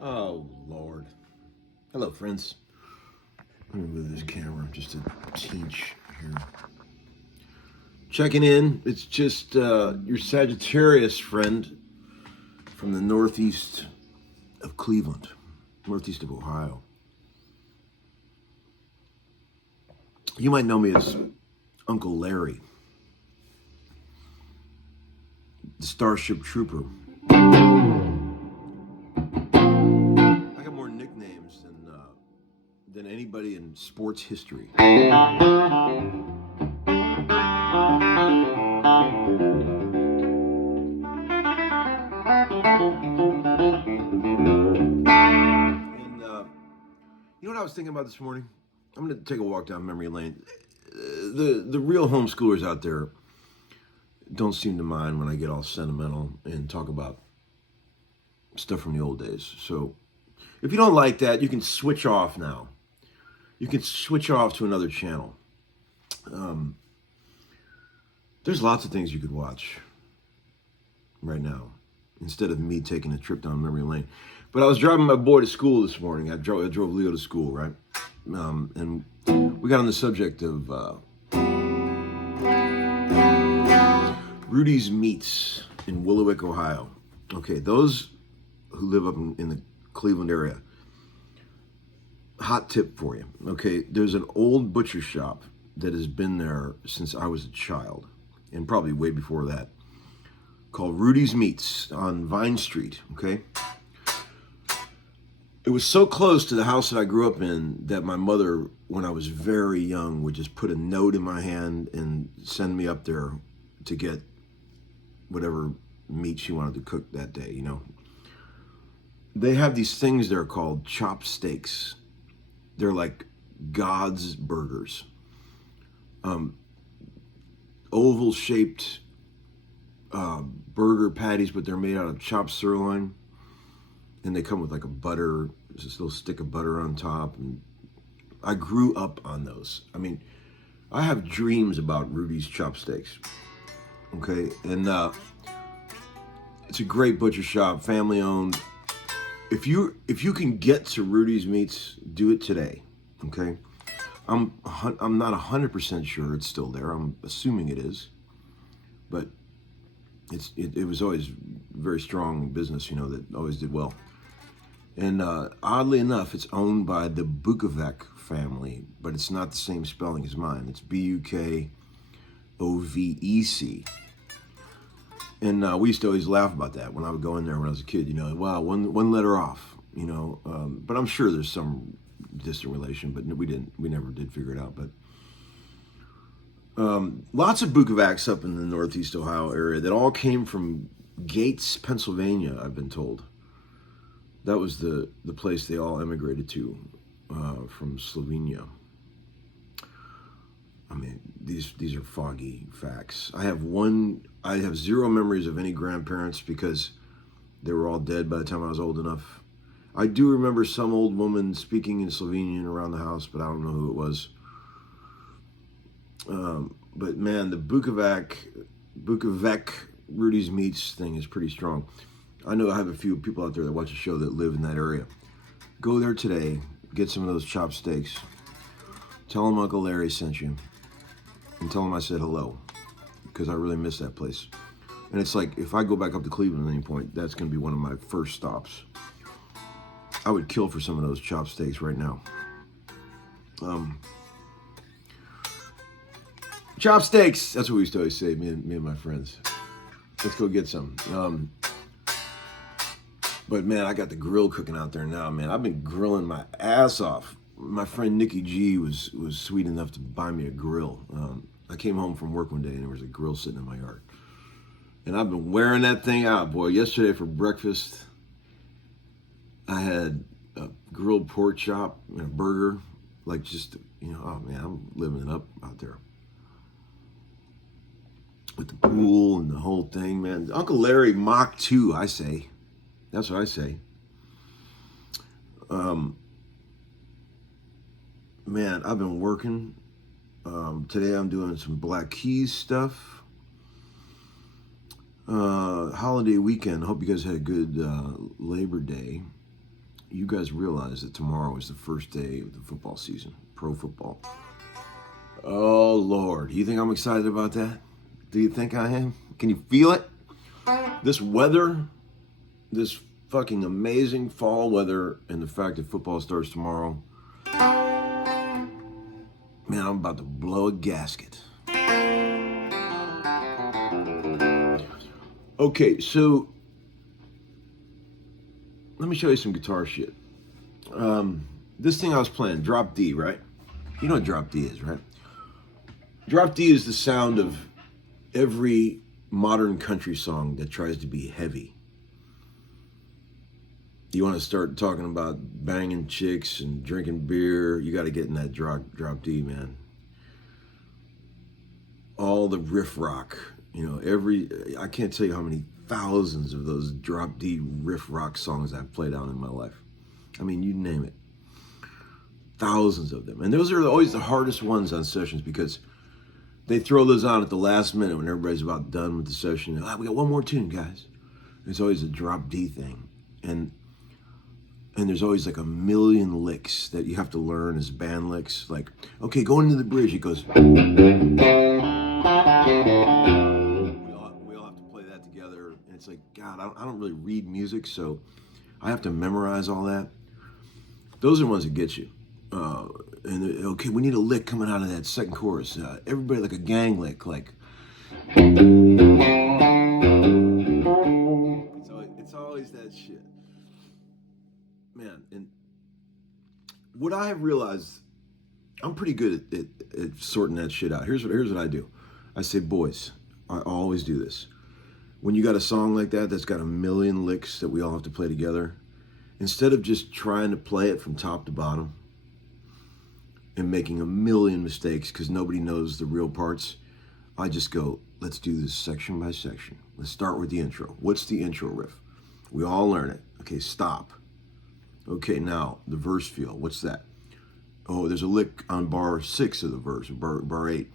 Oh, Lord. Hello, friends. Let me move this camera just a teach here. Checking in. It's just your Sagittarius friend from the northeast of Cleveland, northeast of Ohio. You might know me as Uncle Larry, the Starship Trooper. I got more nicknames than anybody in sports history. And you know what I was thinking about this morning? I'm going to take a walk down memory lane. The real homeschoolers out there don't seem to mind when I get all sentimental and talk about stuff from the old days. So if you don't like that, you can switch off now. You can switch off to another channel. There's lots of things you could watch right now instead of me taking a trip down memory lane. But I was driving my boy to school this morning. I drove Leo to school, right? And we got on the subject of Rudy's Meats in Willowick, Ohio. Okay, those who live up in the Cleveland area, hot tip for you. Okay, there's an old butcher shop that has been there since I was a child, and probably way before that, called Rudy's Meats on Vine Street, okay? It was so close to the house that I grew up in that my mother, when I was very young, would just put a note in my hand and send me up there to get whatever meat she wanted to cook that day, you know. They have these things there called chopsteaks. They're like God's burgers. Oval-shaped burger patties, but they're made out of chopped sirloin. And they come with like a butter, just a little stick of butter on top. And I grew up on those. I mean, I have dreams about Rudy's chopsteaks. Okay, and it's a great butcher shop, family owned. If you can get to Rudy's Meats, do it today. Okay, I'm not 100% sure it's still there. I'm assuming it is, but it was always very strong business, that always did well. And oddly enough, it's owned by the Bukovac family, but it's not the same spelling as mine. It's Bukovec. And we used to always laugh about that when I would go in there when I was a kid. Wow, one letter off. But I'm sure there's some distant relation, but we never did figure it out. But lots of Bukovacs up in the Northeast Ohio area that all came from Gates, Pennsylvania, I've been told. That was the place they all emigrated to from Slovenia. I mean, these are foggy facts. I have zero memories of any grandparents because they were all dead by the time I was old enough. I do remember some old woman speaking in Slovenian around the house, but I don't know who it was. But man, the Bukovac Rudy's Meats thing is pretty strong. I know I have a few people out there that watch the show that live in that area. Go there today, get some of those chopped steaks. Tell them Uncle Larry sent you. And tell them I said hello, because I really miss that place. And it's like, if I go back up to Cleveland at any point, that's going to be one of my first stops. I would kill for some of those chopped steaks right now. Chopped steaks, that's what we used to always say, me and my friends. Let's go get some. But man, I got the grill cooking out there now, man. I've been grilling my ass off. My friend Nikki G was sweet enough to buy me a grill. I came home from work one day and there was a grill sitting in my yard. And I've been wearing that thing out, boy. Yesterday for breakfast, I had a grilled pork chop and a burger. Like just, oh man, I'm living it up out there. With the pool and the whole thing, man. Uncle Larry Mach 2, I say. That's what I say. Man, I've been working. Today I'm doing some Black Keys stuff. Holiday weekend. Hope you guys had a good Labor Day. You guys realize that tomorrow is the first day of the football season, pro football. Oh, Lord. You think I'm excited about that? Do you think I am? Can you feel it? This weather, this fucking amazing fall weather, and the fact that football starts tomorrow. Man, I'm about to blow a gasket. Okay, so let me show you some guitar shit. This thing I was playing, drop D, right? You know what drop D is, right? Drop D is the sound of every modern country song that tries to be heavy. You want to start talking about banging chicks and drinking beer, you got to get in that drop D, man. All the riff rock, I can't tell you how many thousands of those drop D riff rock songs I've played out in my life. I mean, you name it. Thousands of them. And those are always the hardest ones on sessions because they throw those on at the last minute when everybody's about done with the session. We got one more tune, guys. It's always a drop D thing. And there's always like a million licks that you have to learn as band licks. Like, okay, going into the bridge, it goes. We all have to play that together. And it's like, God, I don't really read music, so I have to memorize all that. Those are the ones that get you. Okay, we need a lick coming out of that second chorus. Everybody like a gang lick, like. It's always that shit. Man, and what I have realized, I'm pretty good at sorting that shit out. Here's what I do. I say, boys, I always do this. When you got a song like that that's got a million licks that we all have to play together, instead of just trying to play it from top to bottom and making a million mistakes because nobody knows the real parts, I just go, let's do this section by section. Let's start with the intro. What's the intro riff? We all learn it. Okay, stop. Okay, now the verse feel. What's that? Oh, there's a lick on bar 6 of the verse, bar 8.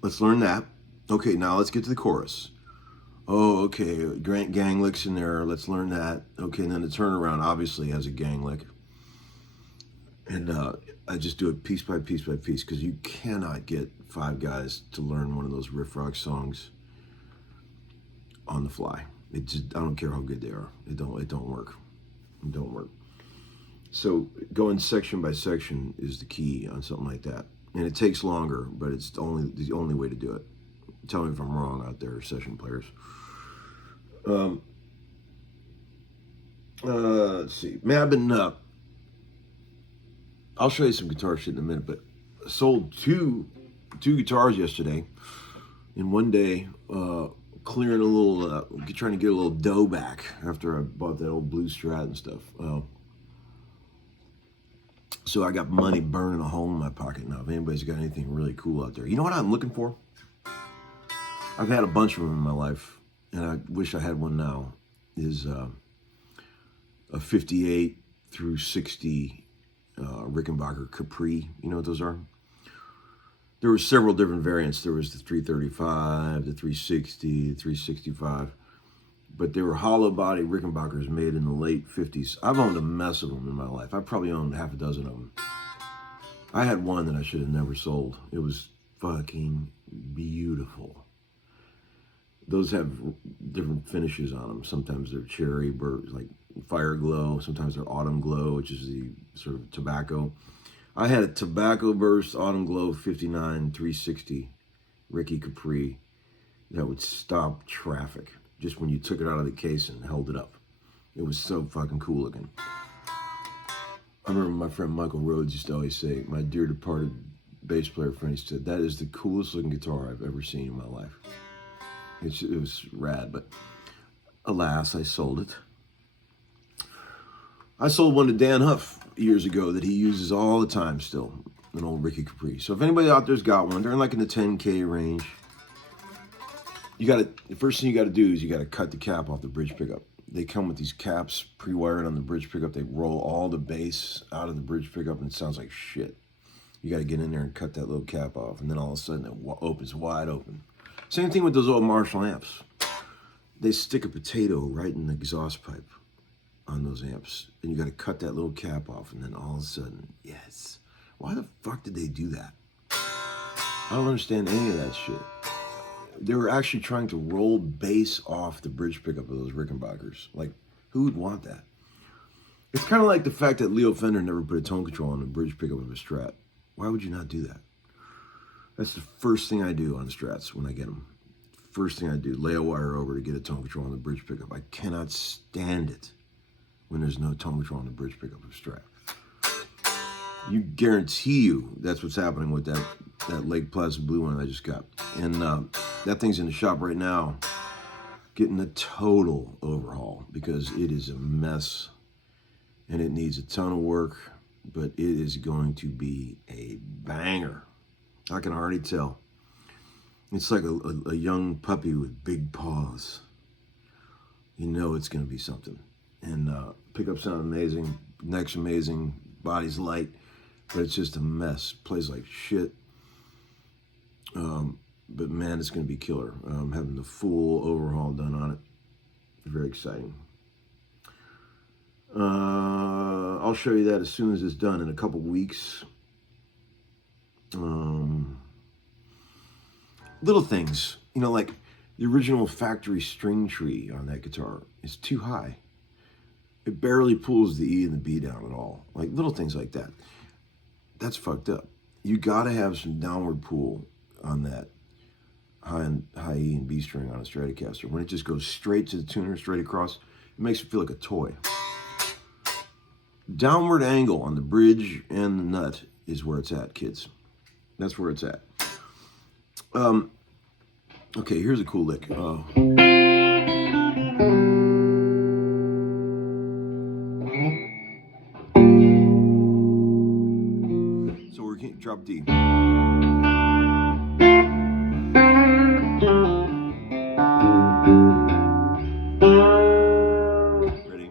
Let's learn that. Okay, now let's get to the chorus. Oh, okay, gang licks in there. Let's learn that. Okay, and then the turnaround obviously has a gang lick. And I just do it piece by piece by piece, because you cannot get 5 guys to learn one of those riff rock songs on the fly. It just, I don't care how good they are. It don't work. It don't work. So going section by section is the key on something like that. And it takes longer, but it's the only way to do it. Tell me if I'm wrong out there, session players. Let's see. Man, I've been I'll show you some guitar shit in a minute, but I sold two guitars yesterday in one day, clearing a little, trying to get a little dough back after I bought that old blue Strat and stuff. So I got money burning a hole in my pocket now. If anybody's got anything really cool out there. You know what I'm looking for? I've had a bunch of them in my life, and I wish I had one now, is a 58 through 60 Rickenbacker Capri. You know what those are? There were several different variants. There was the 335, the 360, the 365. But they were hollow body Rickenbackers made in the late 50s. I've owned a mess of them in my life. I probably owned half a dozen of them. I had one that I should have never sold. It was fucking beautiful. Those have different finishes on them. Sometimes they're cherry, like fire glow. Sometimes they're autumn glow, which is the sort of tobacco. I had a tobacco burst autumn glow 59 360 Ricky Capri that would stop traffic just when you took it out of the case and held it up. It was so fucking cool looking. I remember my friend Michael Rhodes used to always say, my dear departed bass player friend, he said, that is the coolest looking guitar I've ever seen in my life. It was rad, but alas, I sold it. I sold one to Dan Huff years ago that he uses all the time still, an old Ricky Capri. So if anybody out there's got one, they're like in the 10K range. The first thing you gotta do is you gotta cut the cap off the bridge pickup. They come with these caps pre-wired on the bridge pickup. They roll all the bass out of the bridge pickup and it sounds like shit. You gotta get in there and cut that little cap off, and then all of a sudden it opens wide open. Same thing with those old Marshall amps. They stick a potato right in the exhaust pipe on those amps, and you got to cut that little cap off, and then all of a sudden, yes. Why the fuck did they do that? I don't understand any of that shit. They were actually trying to roll bass off the bridge pickup of those Rickenbackers. Like, who would want that? It's kind of like the fact that Leo Fender never put a tone control on the bridge pickup of a Strat. Why would you not do that? That's the first thing I do on Strats when I get them. First thing I do, lay a wire over to get a tone control on the bridge pickup. I cannot stand it when there's no tone control on the bridge pickup of a Strat. You guarantee you that's what's happening with that Lake Placid blue one I just got. And that thing's in the shop right now getting a total overhaul because it is a mess and it needs a ton of work, but it is going to be a banger. I can already tell. It's like a young puppy with big paws. You know it's going to be something. And pickups sound amazing, neck's amazing, body's light, but it's just a mess. Plays like shit. But man, it's going to be killer. I'm having the full overhaul done on it. Very exciting. I'll show you that as soon as it's done in a couple weeks. Little things, you know, like the original factory string tree on that guitar is too high. It barely pulls the E and the B down at all. Like little things like that. That's fucked up. You gotta have some downward pull on that high E and B string on a Stratocaster. When it just goes straight to the tuner, straight across, it makes it feel like a toy. Downward angle on the bridge and the nut is where it's at, kids. That's where it's at. Okay, here's a cool lick. So we're going to drop D. Ready?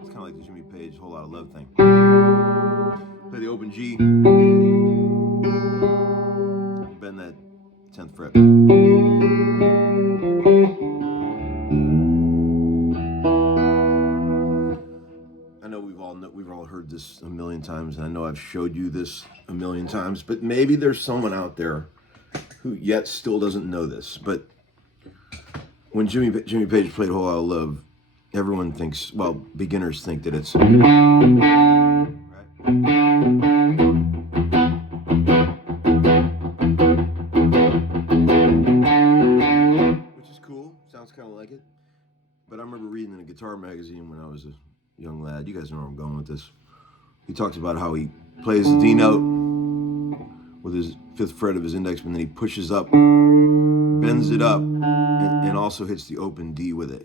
It's kind of like the Jimmy Page. open G, bend that 10th fret. I know we've all heard this a million times, and I know I've showed you this a million times, but maybe there's someone out there who yet still doesn't know this. But when Jimmy Page played Whole Lotta Love, everyone thinks, well, beginners think that it's right? Which is cool, sounds kind of like it. But I remember reading in a guitar magazine when I was a young lad, you guys know where I'm going with this. He talks about how he plays the D note with his 5th fret of his index, and then he pushes up, bends it up, and also hits the open D with it.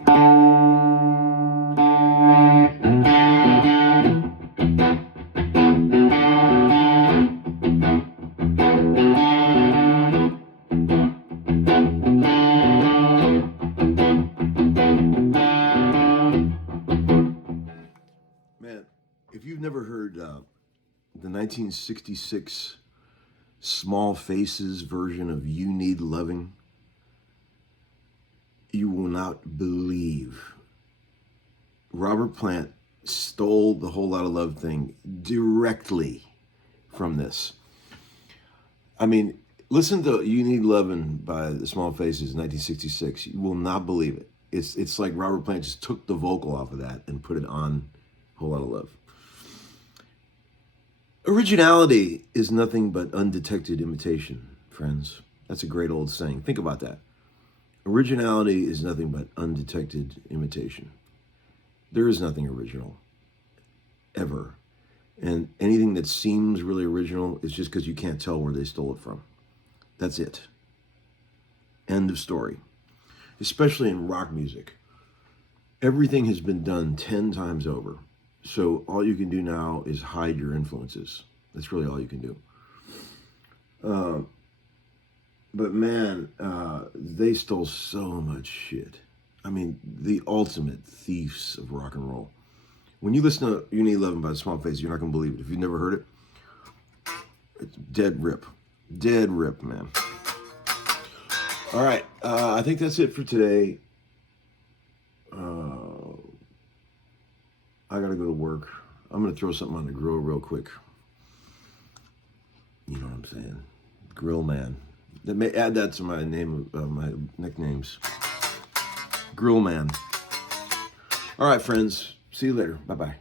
Man, if you've never heard the 1966 Small Faces version of You Need Loving, you will not believe. Robert Plant stole the Whole Lotta Love thing directly from this. I mean, listen to You Need Loving by the Small Faces in 1966. You will not believe it. It's like Robert Plant just took the vocal off of that and put it on Whole Lotta Love. Originality is nothing but undetected imitation, friends. That's a great old saying. Think about that. Originality is nothing but undetected imitation. There is nothing original, ever. And anything that seems really original is just because you can't tell where they stole it from. That's it. End of story. Especially in rock music. Everything has been done 10 times over. So all you can do now is hide your influences. That's really all you can do. But man, they stole so much shit. I mean, the ultimate thieves of rock and roll. When you listen to You Need Loving by the Small Faces, you're not going to believe it. If you've never heard it, it's dead rip. Dead rip, man. All right, I think that's it for today. I got to go to work. I'm going to throw something on the grill real quick. You know what I'm saying? Grill Man. Add that to my name, my nicknames. Grill Man. All right, friends. See you later. Bye-bye.